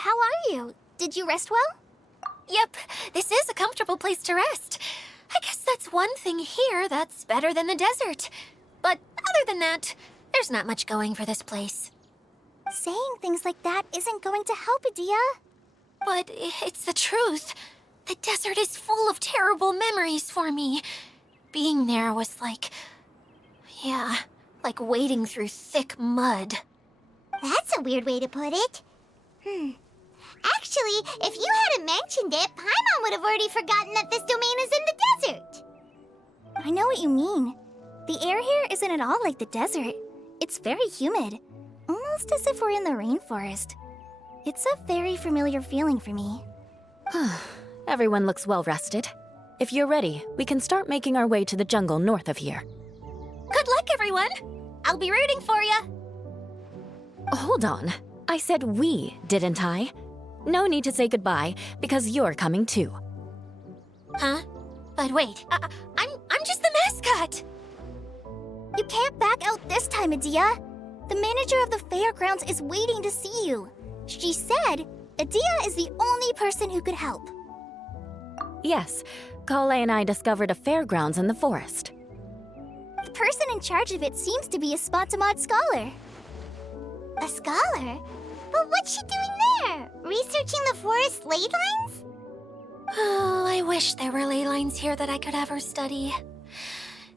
how are you? Did you rest well? Yep, this is a comfortable place to rest. I guess that's one thing here that's better than the desert. But other than that, there's not much going for this place. Saying things like that isn't going to help, Idyia. But it's the truth. The desert is full of terrible memories for me. Being there was like wading through thick mud. That's a weird way to put it. Actually, if you hadn't mentioned it, Paimon would have already forgotten that this domain is in the desert. I know what you mean. The air here isn't at all like the desert. It's very humid, almost as if we're in the rainforest. It's a very familiar feeling for me. Everyone looks well rested. If you're ready, we can start making our way to the jungle north of here. Good luck, everyone! I'll be rooting for you! Hold on. I said we, didn't I? No need to say goodbye, because you're coming too. Huh? But wait, I'm just the mascot! You can't back out this time, Idyia. The manager of the fairgrounds is waiting to see you. She said Idyia is the only person who could help. Yes, Kale and I discovered a fairgrounds in the forest. The person in charge of it seems to be a Spontamod scholar. A scholar? But what's she doing there? Researching the forest ley lines? Oh, I wish there were ley lines here that I could ever study.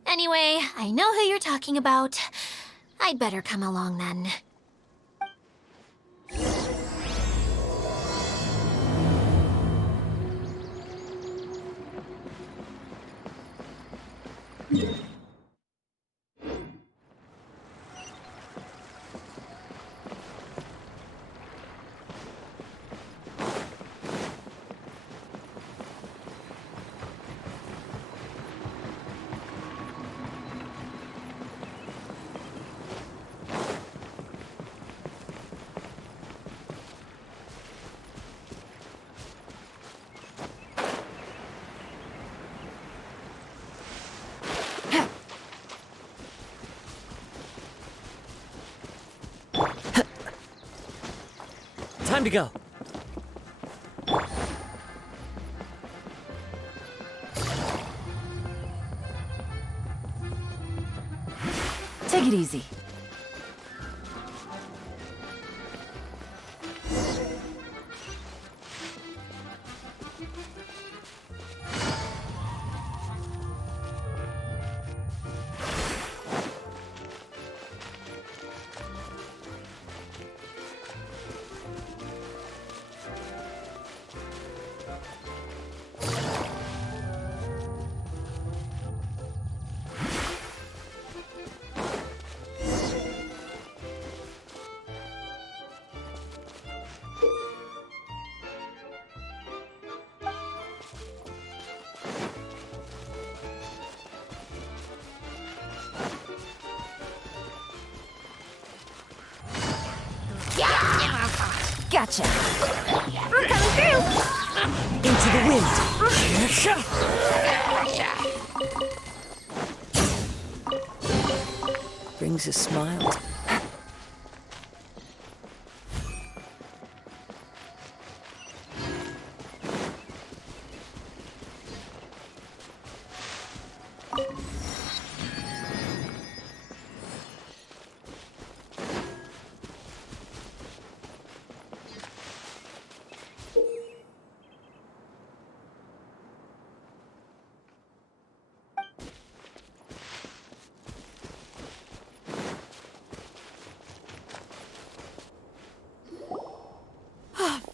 Anyway, I know who you're talking about. I'd better come along then. Time to go. Take it easy. Gotcha. We're coming through. Into the wind. Brings a smile.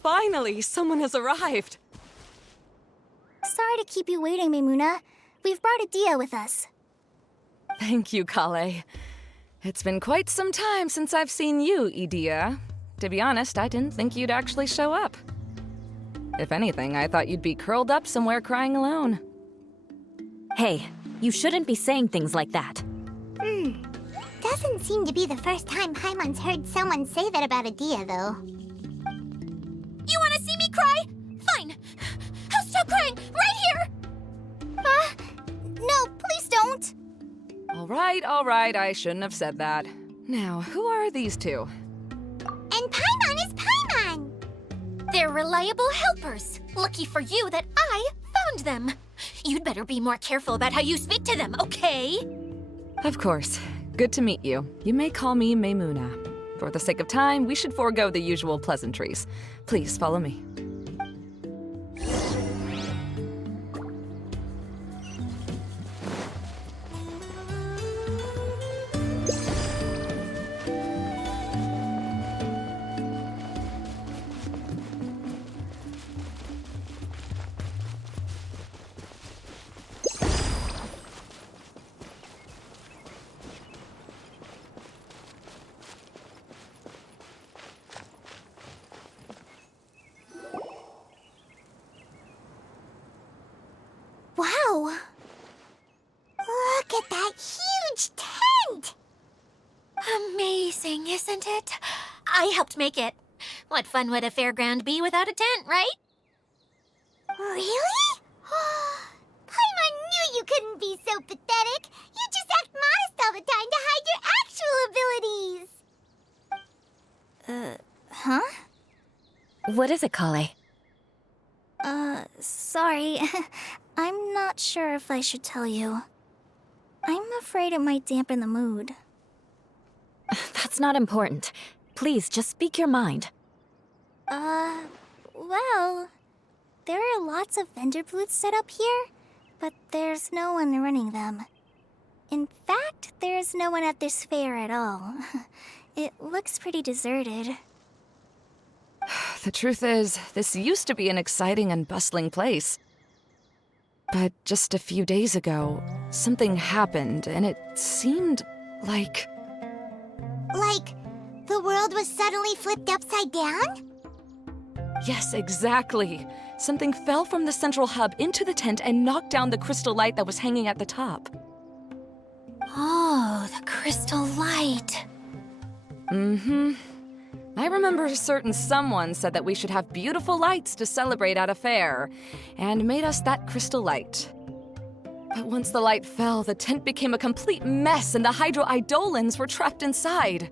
Finally, someone has arrived. Sorry to keep you waiting, Maimuna. We've brought Idyia with us. Thank you, Kale. It's been quite some time since I've seen you, Idyia. To be honest, I didn't think you'd actually show up. If anything, I thought you'd be curled up somewhere crying alone. Hey, you shouldn't be saying things like that. Doesn't seem to be the first time Paimon's heard someone say that about Idyia, though. You want to see me cry? Fine. I'll stop crying right here! No, please don't! All right, I shouldn't have said that. Now, who are these two? And Paimon is Paimon! unreliable helpers. Lucky for you that I found them. You'd better be more careful about how you speak to them, okay? Of course. Good to meet you. You may call me Maymuna. For the sake of time, we should forego the usual pleasantries. Please follow me. Wow! Look at that huge tent! Amazing, isn't it? I helped make it. What fun would a fairground be without a tent, right? Really? Paimon knew you couldn't be so pathetic. You just act modest all the time to hide your actual abilities. Huh? What is it, Kale? Sorry. I'm not sure if I should tell you. I'm afraid it might dampen the mood. That's not important. Please, just speak your mind. Well, there are lots of vendor booths set up here, but there's no one running them. In fact, there's no one at this fair at all. It looks pretty deserted. The truth is, this used to be an exciting and bustling place. But just a few days ago, something happened, and it seemed like... Like, the world was suddenly flipped upside down? Yes, exactly. Something fell from the central hub into the tent and knocked down the crystal light that was hanging at the top. Oh, the crystal light. Mm-hmm. I remember a certain someone said that we should have beautiful lights to celebrate at a fair, and made us that crystal light. But once the light fell, the tent became a complete mess and the Hydro-Eidolons were trapped inside.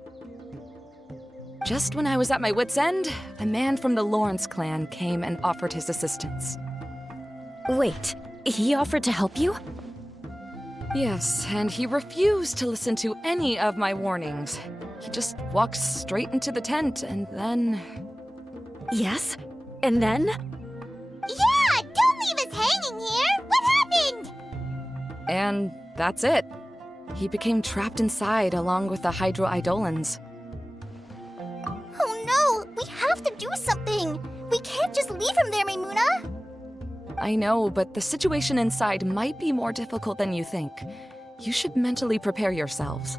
Just when I was at my wit's end, a man from the Lawrence clan came and offered his assistance. Wait, he offered to help you? Yes, and he refused to listen to any of my warnings. He just walked straight into the tent, and then... Yes? And then? Yeah! Don't leave us hanging here! What happened? And that's it. He became trapped inside along with the Hydro-Eidolons. Oh no! We have to do something! We can't just leave him there, Maymuna! I know, but the situation inside might be more difficult than you think. You should mentally prepare yourselves.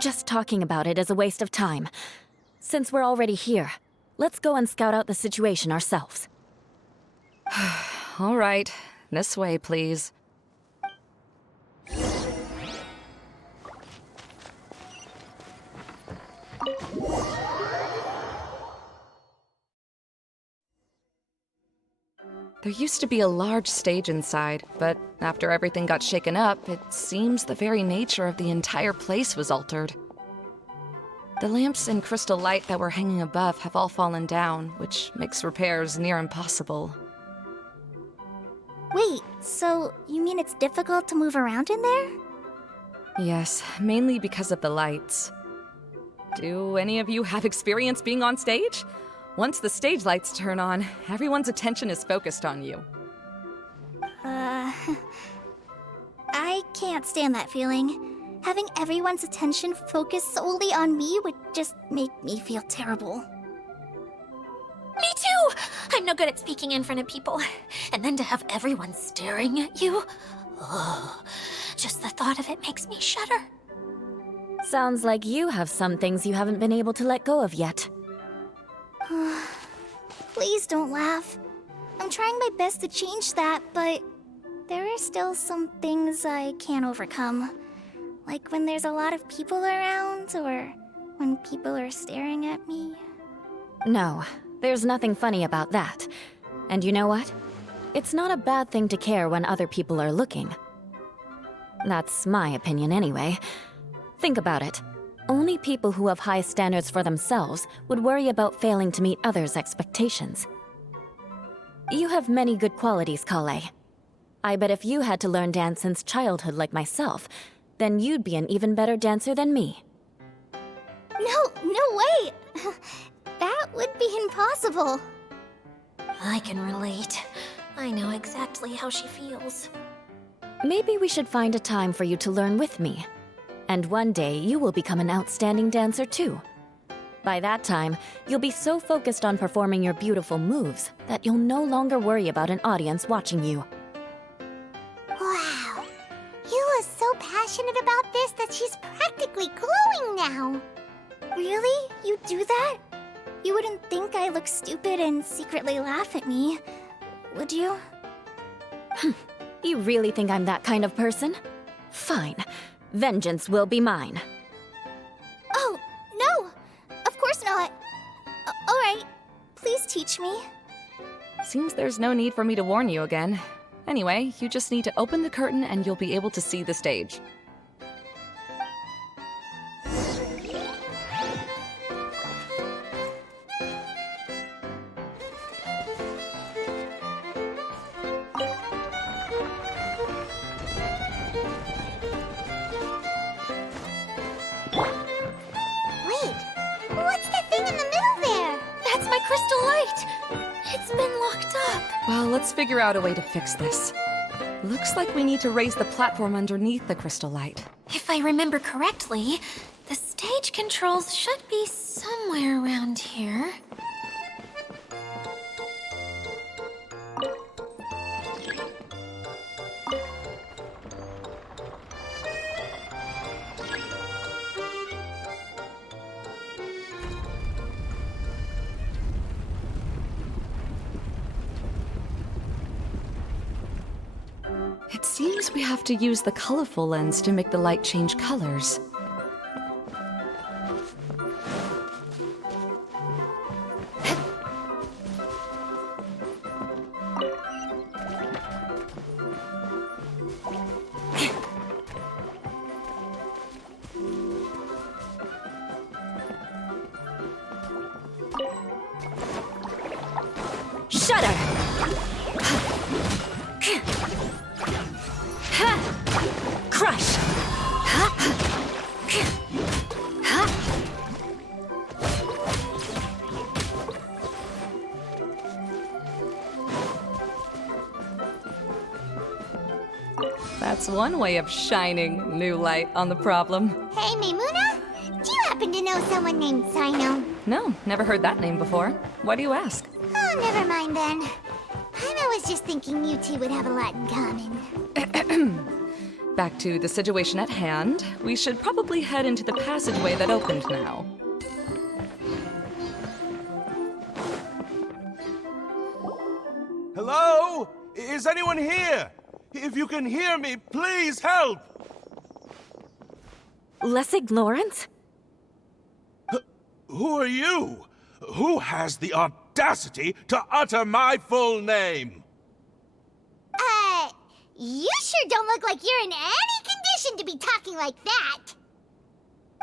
Just talking about it is a waste of time. Since we're already here, let's go and scout out the situation ourselves. All right, this way, please. There used to be a large stage inside, but after everything got shaken up, it seems the very nature of the entire place was altered. The lamps and crystal light that were hanging above have all fallen down, which makes repairs near impossible. Wait, so you mean it's difficult to move around in there? Yes, mainly because of the lights. Do any of you have experience being on stage? Once the stage lights turn on, everyone's attention is focused on you. I can't stand that feeling. Having everyone's attention focused solely on me would just make me feel terrible. Me too! I'm no good at speaking in front of people. And then to have everyone staring at you... Oh, just the thought of it makes me shudder. Sounds like you have some things you haven't been able to let go of yet. Please don't laugh. I'm trying my best to change that, but there are still some things I can't overcome. Like when there's a lot of people around, or when people are staring at me. No, there's nothing funny about that. And you know what? It's not a bad thing to care when other people are looking. That's my opinion anyway. Think about it. Only people who have high standards for themselves would worry about failing to meet others' expectations. You have many good qualities, Kale. I bet if you had to learn dance since childhood like myself, then you'd be an even better dancer than me. No way! That would be impossible. I can relate. I know exactly how she feels. Maybe we should find a time for you to learn with me. And one day, you will become an outstanding dancer too. By that time, you'll be so focused on performing your beautiful moves that you'll no longer worry about an audience watching you. Wow. Eula's so passionate about this that she's practically glowing now. Really? You do that? You wouldn't think I look stupid and secretly laugh at me, would you? You really think I'm that kind of person? Fine. Vengeance will be mine. Oh, no! Of course not. All right. Please teach me. Seems there's no need for me to warn you again. Anyway, you just need to open the curtain and you'll be able to see the stage. Wait, what's that thing in the middle there? That's my crystal light! It's been locked up. Well, let's figure out a way to fix this. Looks like we need to raise the platform underneath the crystal light. If I remember correctly, the stage controls should be somewhere around here. It seems we have to use the colorful lens to make the light change colors. Shudder! Crush! That's one way of shining new light on the problem. Hey, Maimuna? Do you happen to know someone named Sino? No, never heard that name before. Why do you ask? Oh, never mind then. I was just thinking you two would have a lot in common. Back to the situation at hand. We should probably head into the passageway that opened now. Hello? Is anyone here? If you can hear me, please help! Lessig Lawrence? Who are you? Who has the audacity to utter my full name? You sure don't look like you're in any condition to be talking like that.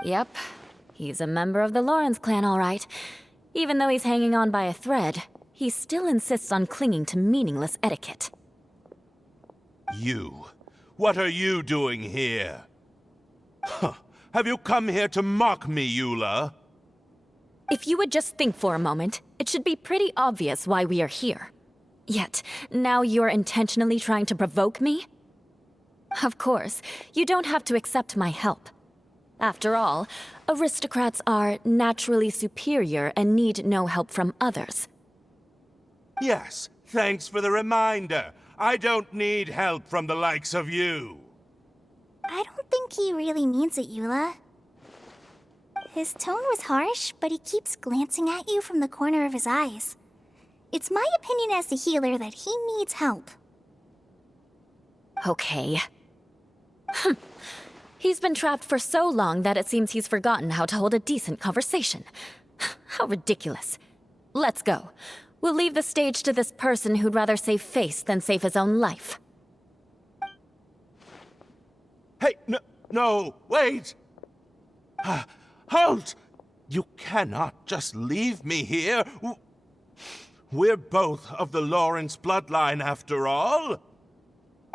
Yep. He's a member of the Lawrence clan, all right. Even though he's hanging on by a thread, he still insists on clinging to meaningless etiquette. You. What are you doing here? Huh. Have you come here to mock me, Eula? If you would just think for a moment, it should be pretty obvious why we are here. Yet, now you're intentionally trying to provoke me? Of course, you don't have to accept my help. After all, aristocrats are naturally superior and need no help from others. Yes, thanks for the reminder. I don't need help from the likes of you. I don't think he really means it, Eula. His tone was harsh, but he keeps glancing at you from the corner of his eyes. It's my opinion as the healer that he needs help. Okay. He's been trapped for so long that it seems he's forgotten how to hold a decent conversation. How ridiculous. Let's go. We'll leave the stage to this person who'd rather save face than save his own life. Hey, no, wait! Halt! You cannot just leave me here. We're both of the Lawrence bloodline, after all.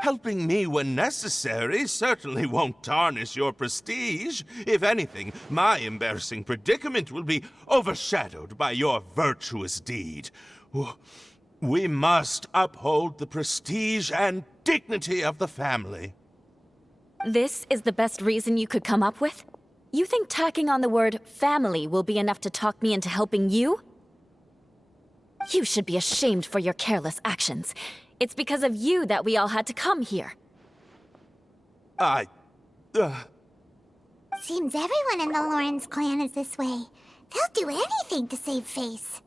Helping me when necessary certainly won't tarnish your prestige. If anything, my embarrassing predicament will be overshadowed by your virtuous deed. We must uphold the prestige and dignity of the family. This is the best reason you could come up with? You think tacking on the word family will be enough to talk me into helping you? You should be ashamed for your careless actions. It's because of you that we all had to come here. Seems everyone in the Lawrence clan is this way. They'll do anything to save face.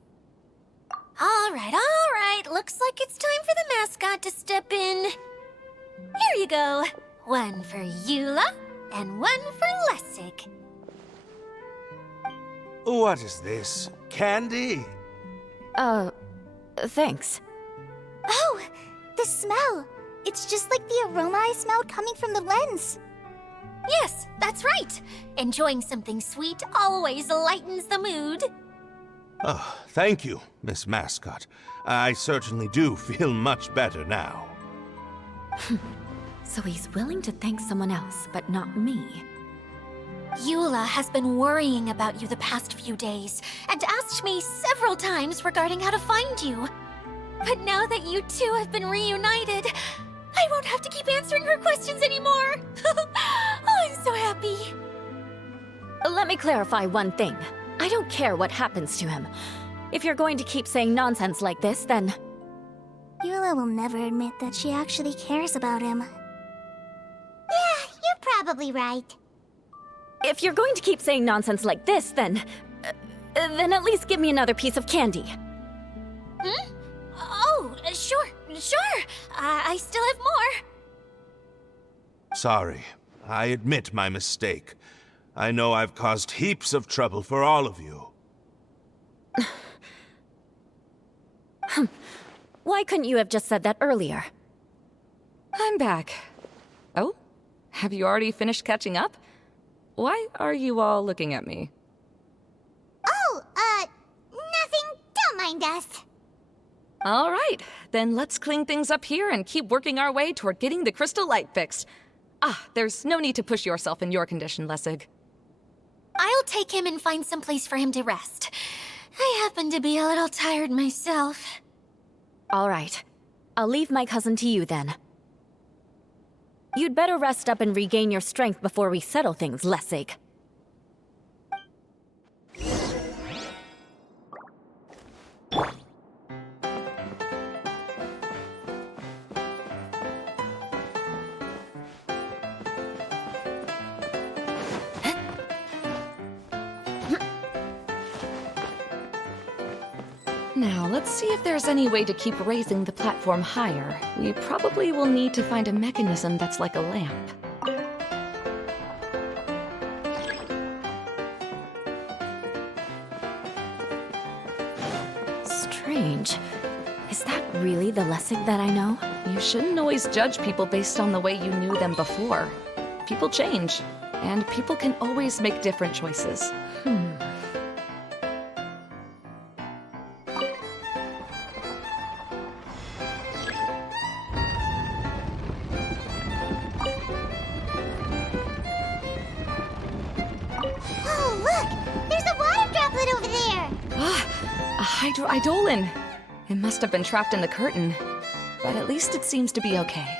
All right. Looks like it's time for the mascot to step in. Here you go. One for Eula, and one for Lessig. What is this? Candy? Thanks. Oh, the smell. It's just like the aroma I smelled coming from the lens. Yes, that's right. Enjoying something sweet always lightens the mood. Oh, thank you, Miss Mascot. I certainly do feel much better now. So he's willing to thank someone else, but not me. Eula has been worrying about you the past few days and asked me several times regarding how to find you. But now that you two have been reunited, I won't have to keep answering her questions anymore. Oh, I'm so happy. Let me clarify one thing. I don't care what happens to him. If you're going to keep saying nonsense like this, then... Eula will never admit that she actually cares about him. Yeah, you're probably right. If you're going to keep saying nonsense like this, then at least give me another piece of candy. Hmm? Oh, sure. I still have more. Sorry. I admit my mistake. I know I've caused heaps of trouble for all of you. Why couldn't you have just said that earlier? I'm back. Oh? Have you already finished catching up? Why are you all looking at me? Oh, nothing. Don't mind us. All right, then let's clean things up here and keep working our way toward getting the crystal light fixed. There's no need to push yourself in your condition, Lessig. I'll take him and find some place for him to rest. I happen to be a little tired myself. All right. I'll leave my cousin to you then. You'd better rest up and regain your strength before we settle things, Lessig. Now, let's see if there's any way to keep raising the platform higher. We probably will need to find a mechanism that's like a lamp. Strange. Is that really the Lessig that I know? You shouldn't always judge people based on the way you knew them before. People change, and people can always make different choices. Oh, look! There's a water droplet over there! A hydroidolin! It must have been trapped in the curtain, but at least it seems to be okay.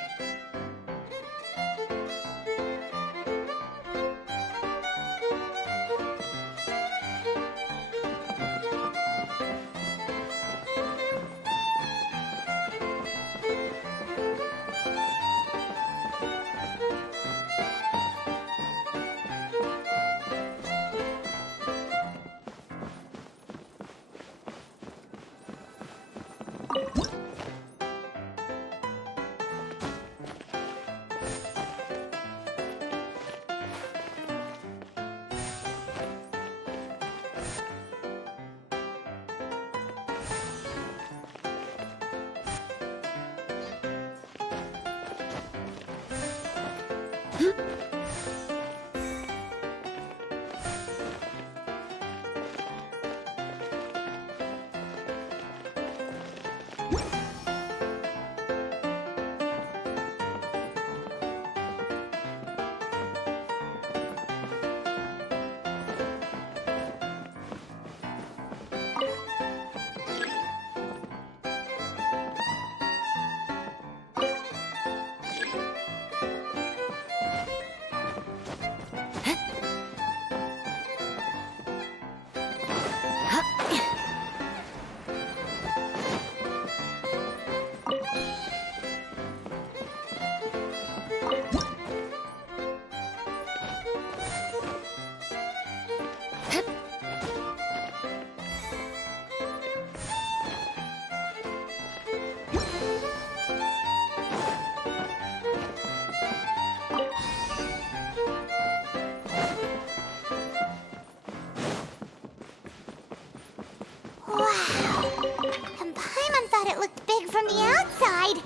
And Paimon thought it looked big from the outside.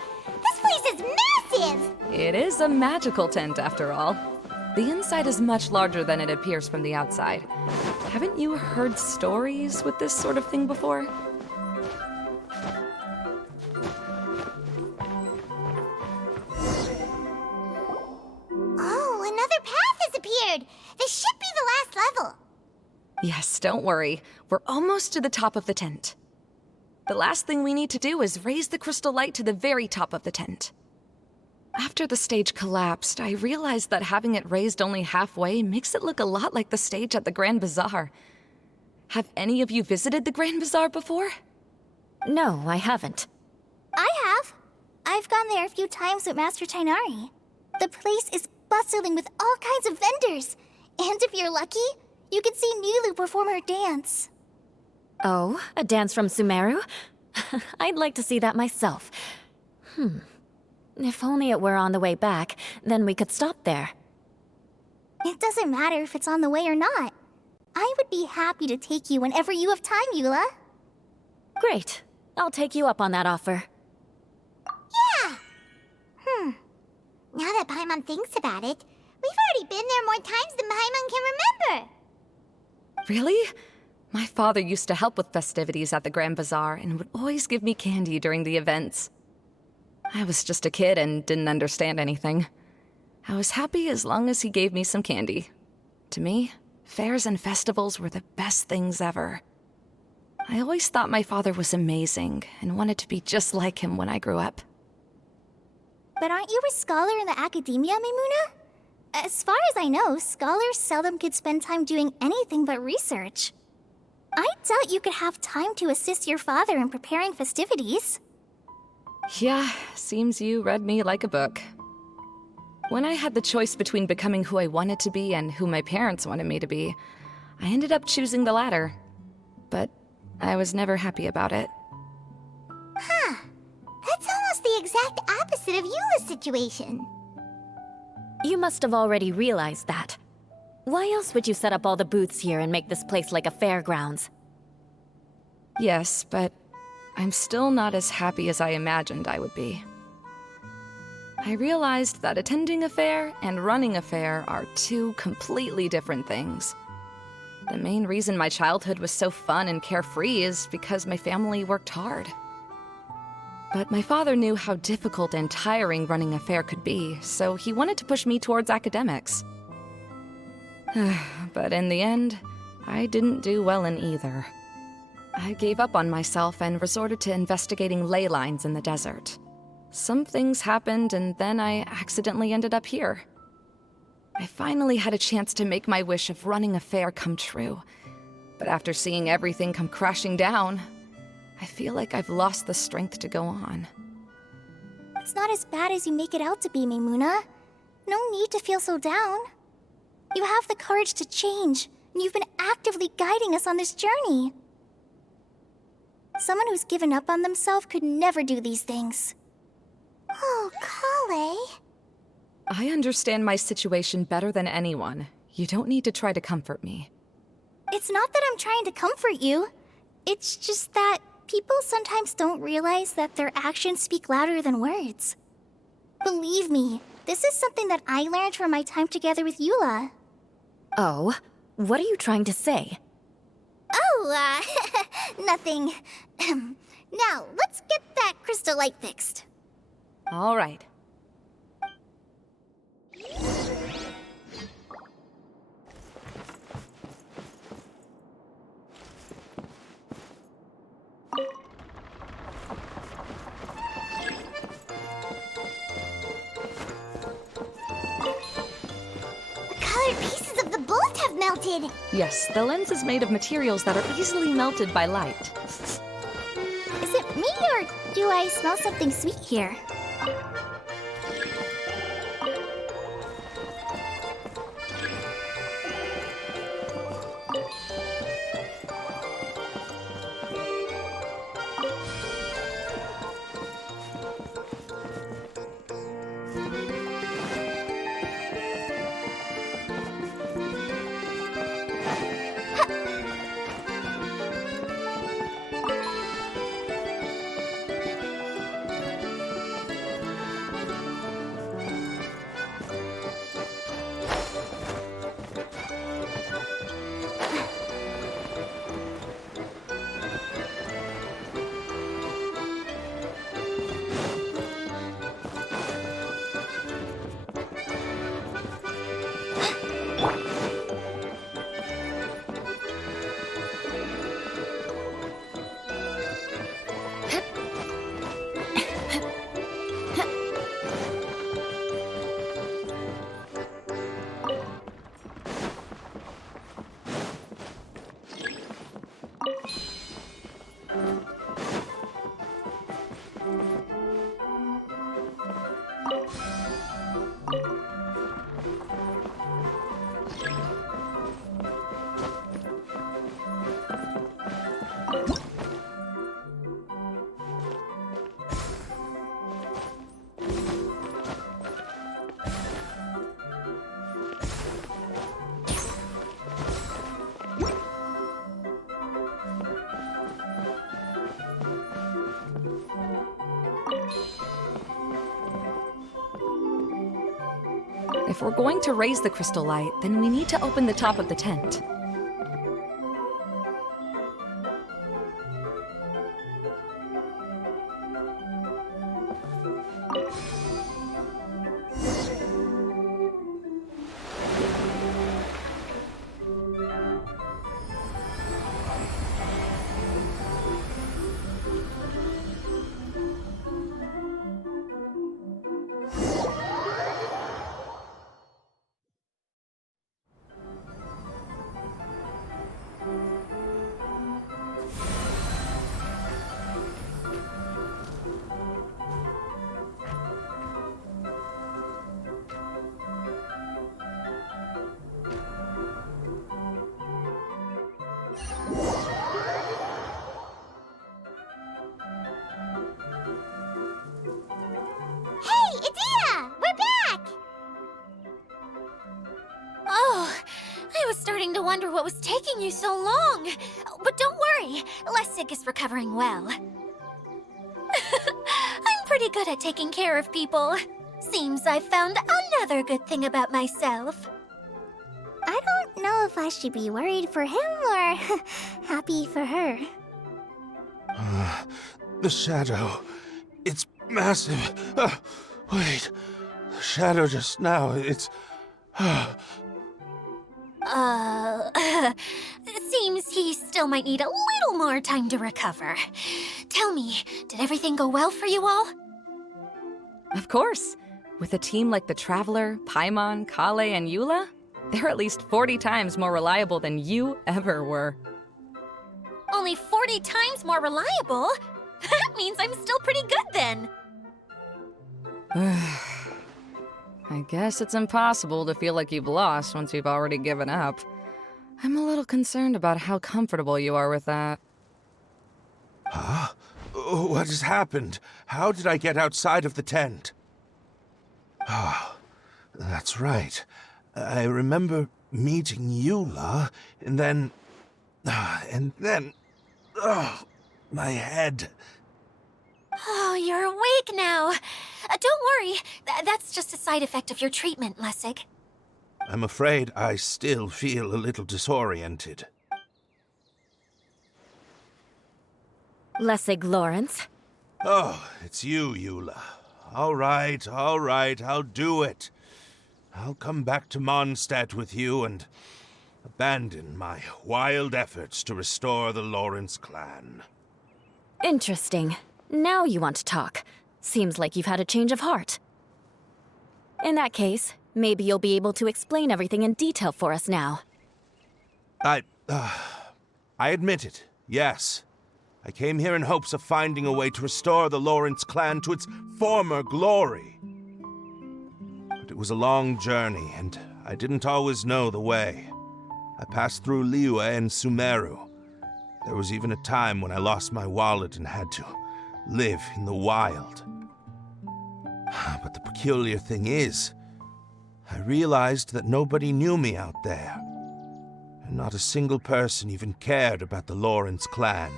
This place is massive! It is a magical tent, after all. The inside is much larger than it appears from the outside. Haven't you heard stories with this sort of thing before? Oh, another path has appeared! This should be the last level. Yes, don't worry. We're almost to the top of the tent. The last thing we need to do is raise the crystal light to the very top of the tent. After the stage collapsed, I realized that having it raised only halfway makes it look a lot like the stage at the Grand Bazaar. Have any of you visited the Grand Bazaar before? No, I haven't. I have. I've gone there a few times with Master Tainari. The place is bustling with all kinds of vendors. And if you're lucky, you can see Nulu perform her dance. Oh, a dance from Sumeru? I'd like to see that myself. If only it were on the way back, then we could stop there. It doesn't matter if it's on the way or not. I would be happy to take you whenever you have time, Eula. Great. I'll take you up on that offer. Yeah! Now that Paimon thinks about it, we've already been there more times than Paimon can remember. Really? My father used to help with festivities at the Grand Bazaar and would always give me candy during the events. I was just a kid and didn't understand anything. I was happy as long as he gave me some candy. To me, fairs and festivals were the best things ever. I always thought my father was amazing and wanted to be just like him when I grew up. But aren't you a scholar in the academia, Maimuna? As far as I know, scholars seldom could spend time doing anything but research. I doubt you could have time to assist your father in preparing festivities. Yeah, seems you read me like a book. When I had the choice between becoming who I wanted to be and who my parents wanted me to be, I ended up choosing the latter. But I was never happy about it. Huh. That's almost the exact opposite of Eula's situation. You must have already realized that. Why else would you set up all the booths here and make this place like a fairgrounds? Yes, but I'm still not as happy as I imagined I would be. I realized that attending a fair and running a fair are two completely different things. The main reason my childhood was so fun and carefree is because my family worked hard. But my father knew how difficult and tiring running a fair could be, so he wanted to push me towards academics. But in the end, I didn't do well in either. I gave up on myself and resorted to investigating ley lines in the desert. Some things happened, and then I accidentally ended up here. I finally had a chance to make my wish of running a fair come true. But after seeing everything come crashing down, I feel like I've lost the strength to go on. It's not as bad as you make it out to be, Maimuna. No need to feel so down. You have the courage to change, and you've been actively guiding us on this journey. Someone who's given up on themselves could never do these things. Oh, Kale. I understand my situation better than anyone. You don't need to try to comfort me. It's not that I'm trying to comfort you. It's just that people sometimes don't realize that their actions speak louder than words. Believe me, this is something that I learned from my time together with Eula. Oh, what are you trying to say? Oh, nothing. Now, let's get that crystal light fixed. All right. Colored pieces of the bullet have melted. Yes, the lens is made of materials that are easily melted by light. Is it me or do I smell something sweet here? If we're going to raise the crystal light, then we need to open the top of the tent. Hey, Idyia! We're back! Oh, I was starting to wonder what was taking you so long. But don't worry, Lessig is recovering well. I'm pretty good at taking care of people. Seems I've found another good thing about myself. I don't know if I should be worried for him or happy for her. The shadow. It's massive. Wait. The shadow just now. It's. Seems he still might need a little more time to recover. Tell me, did everything go well for you all? Of course. With a team like the Traveler, Paimon, Kale, and Eula, they're at least 40 times more reliable than you ever were. Only 40 times more reliable? That means I'm still pretty good then. I guess it's impossible to feel like you've lost once you've already given up. I'm a little concerned about how comfortable you are with that. Huh? What has happened? How did I get outside of the tent? Ah, that's right. I remember meeting Eula, and then... my head. Oh, you're awake now. Don't worry, that's just a side effect of your treatment, Lessig. I'm afraid I still feel a little disoriented. Lessig Lawrence? Oh, it's you, Eula. All right, I'll do it. I'll come back to Mondstadt with you and abandon my wild efforts to restore the Lawrence clan. Interesting. Now you want to talk. Seems like you've had a change of heart. In that case, maybe you'll be able to explain everything in detail for us now. I admit it, yes. I came here in hopes of finding a way to restore the Lawrence clan to its former glory. But it was a long journey, and I didn't always know the way. I passed through Liyue and Sumeru. There was even a time when I lost my wallet and had to live in the wild. But the peculiar thing is, I realized that nobody knew me out there, and not a single person even cared about the Lawrence clan.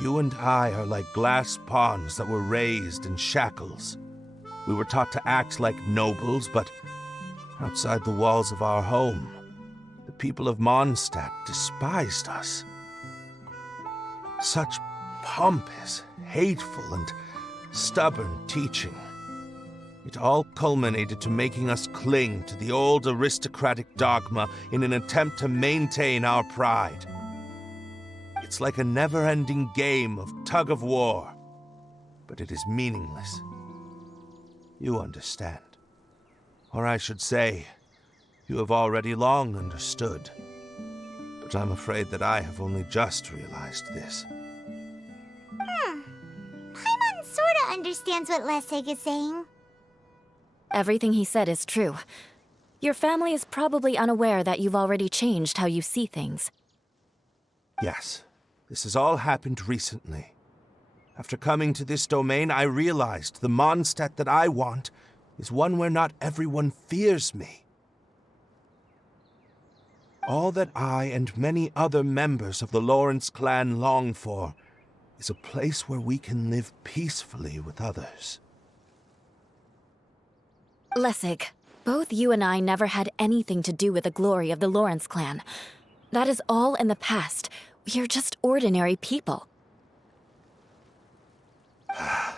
You and I are like glass pawns that were raised in shackles. We were taught to act like nobles, but outside the walls of our home, the people of Mondstadt despised us. Such pompous, hateful, and stubborn teaching. It all culminated to making us cling to the old aristocratic dogma in an attempt to maintain our pride. It's like a never-ending game of tug-of-war, but it is meaningless. You understand. Or I should say, you have already long understood. But I'm afraid that I have only just realized this. Paimon sorta understands what Lessig is saying. Everything he said is true. Your family is probably unaware that you've already changed how you see things. Yes, this has all happened recently. After coming to this domain, I realized the Mondstadt that I want is one where not everyone fears me. All that I and many other members of the Lawrence clan long for is a place where we can live peacefully with others. Lessig, both you and I never had anything to do with the glory of the Lawrence clan. That is all in the past. We are just ordinary people. I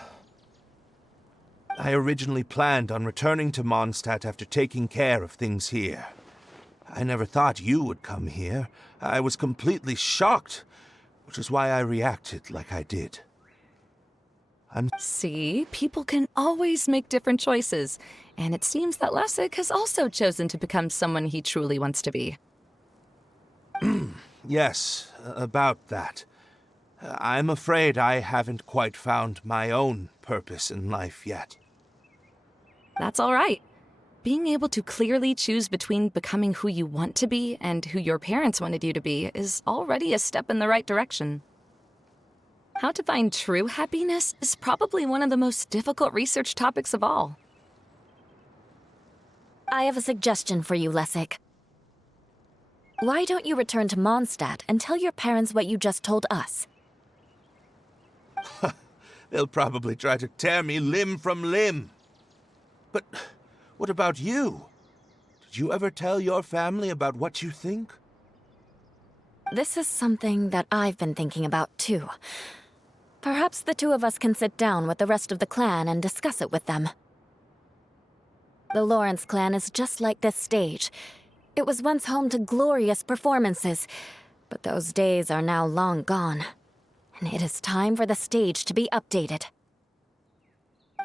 originally planned on returning to Mondstadt after taking care of things here. I never thought you would come here. I was completely shocked, which is why I reacted like I did. See, people can always make different choices, and it seems that Lessig has also chosen to become someone he truly wants to be. Yes, about that. I'm afraid I haven't quite found my own purpose in life yet. That's all right. Being able to clearly choose between becoming who you want to be and who your parents wanted you to be is already a step in the right direction. How to find true happiness is probably one of the most difficult research topics of all. I have a suggestion for you, Lessig. Why don't you return to Mondstadt and tell your parents what you just told us? They'll probably try to tear me limb from limb. But what about you? Did you ever tell your family about what you think? This is something that I've been thinking about, too. Perhaps the two of us can sit down with the rest of the clan and discuss it with them. The Lawrence clan is just like this stage. It was once home to glorious performances, but those days are now long gone. And it is time for the stage to be updated.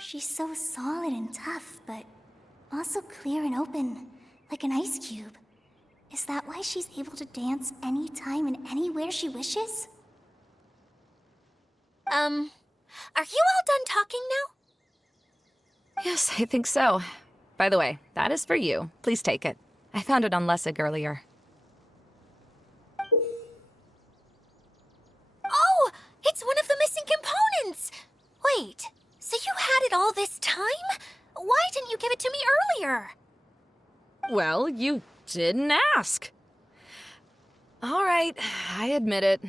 She's so solid and tough, but also clear and open, like an ice cube. Is that why she's able to dance anytime and anywhere she wishes? Are you all done talking now? Yes, I think so. By the way, that is for you. Please take it. I found it on Lessig earlier. Oh, it's one of the missing components! Wait, so you had it all this time? Why didn't you give it to me earlier? Well, you didn't ask. All right, I admit it.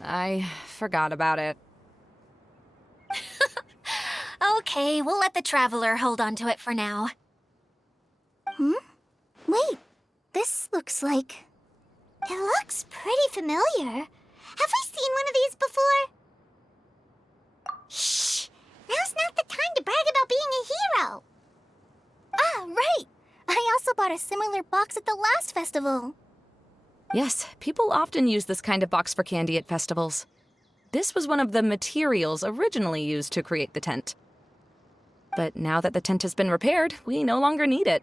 I forgot about it. Okay, we'll let the Traveler hold on to it for now. Wait, this looks like... It looks pretty familiar. Have we seen one of these before? Shh! a similar box at the last festival. Yes, people often use this kind of box for candy at festivals. This was one of the materials originally used to create the tent. But now that the tent has been repaired, we no longer need it.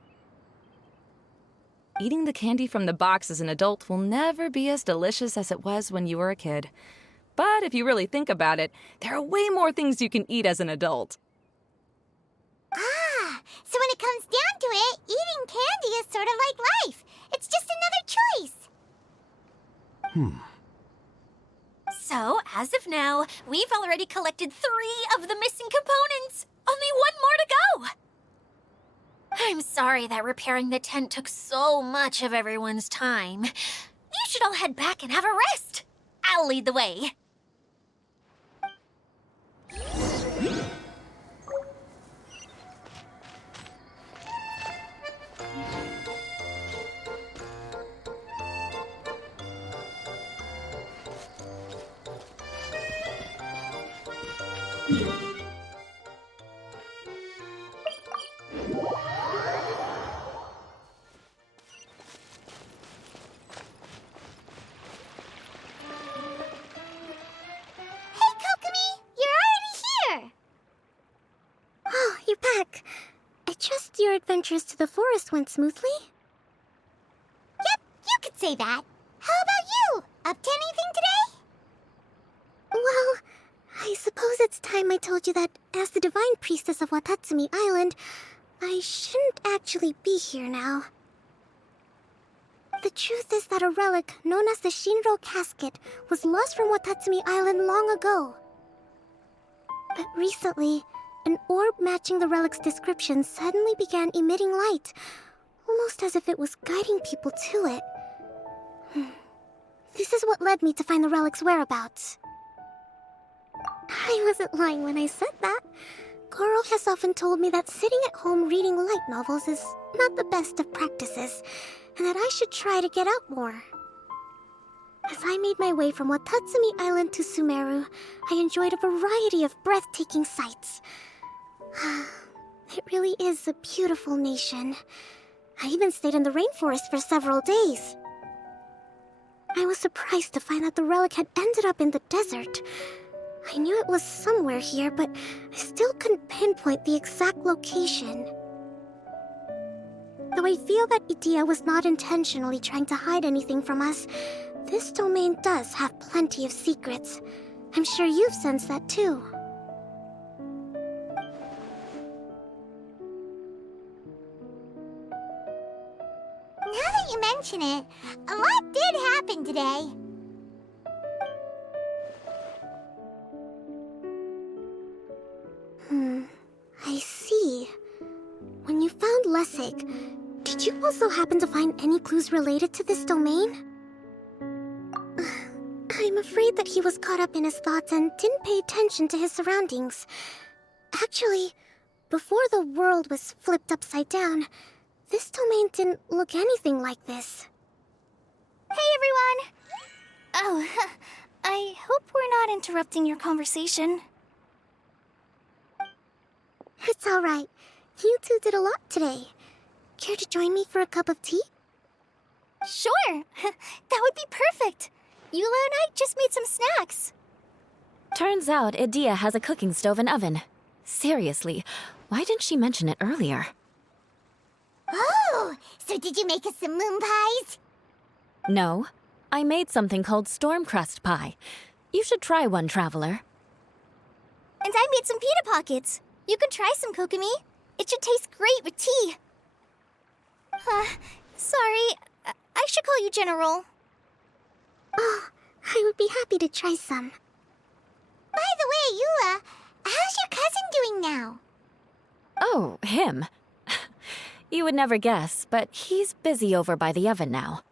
Eating the candy from the box as an adult will never be as delicious as it was when you were a kid. But if you really think about it, there are way more things you can eat as an adult. Ah, so when it comes down to it, eating candy is sort of like life. It's just another choice. So, as of now, we've already collected 3 of the missing components. Only 1 more to go. I'm sorry that repairing the tent took so much of everyone's time. You should all head back and have a rest. I'll lead the way. Hey, Kokomi! You're already here! Oh, you're back. I trust your adventures to the forest went smoothly? Yep, you could say that. How about you? Up to anything today? Well, I suppose it's time I told you that as the Divine Priestess of Watatsumi Island, I shouldn't actually be here now. The truth is that a relic known as the Shinro Casket was lost from Watatsumi Island long ago. But recently, an orb matching the relic's description suddenly began emitting light, almost as if it was guiding people to it. This is what led me to find the relic's whereabouts. I wasn't lying when I said that. Goro has often told me that sitting at home reading light novels is not the best of practices, and that I should try to get out more. As I made my way from Watatsumi Island to Sumeru, I enjoyed a variety of breathtaking sights. It really is a beautiful nation. I even stayed in the rainforest for several days. I was surprised to find that the relic had ended up in the desert. I knew it was somewhere here, but I still couldn't pinpoint the exact location. Though I feel that Idyia was not intentionally trying to hide anything from us, this domain does have plenty of secrets. I'm sure you've sensed that too. Now that you mention it, a lot did happen today. I see. When you found Lessig, did you also happen to find any clues related to this domain? I'm afraid that he was caught up in his thoughts and didn't pay attention to his surroundings. Actually, before the world was flipped upside down, this domain didn't look anything like this. Hey, everyone! Oh, I hope we're not interrupting your conversation. It's all right. You two did a lot today. Care to join me for a cup of tea? Sure! That would be perfect! Eula and I just made some snacks. Turns out Idyia has a cooking stove and oven. Seriously, why didn't she mention it earlier? Oh! So did you make us some moon pies? No, I made something called storm crust pie. You should try one, traveler. And I made some pita pockets. You can try some, Kokomi. It should taste great with tea. Sorry. I should call you General. Oh, I would be happy to try some. By the way, Eula, how's your cousin doing now? Oh, him. You would never guess, but he's busy over by the oven now.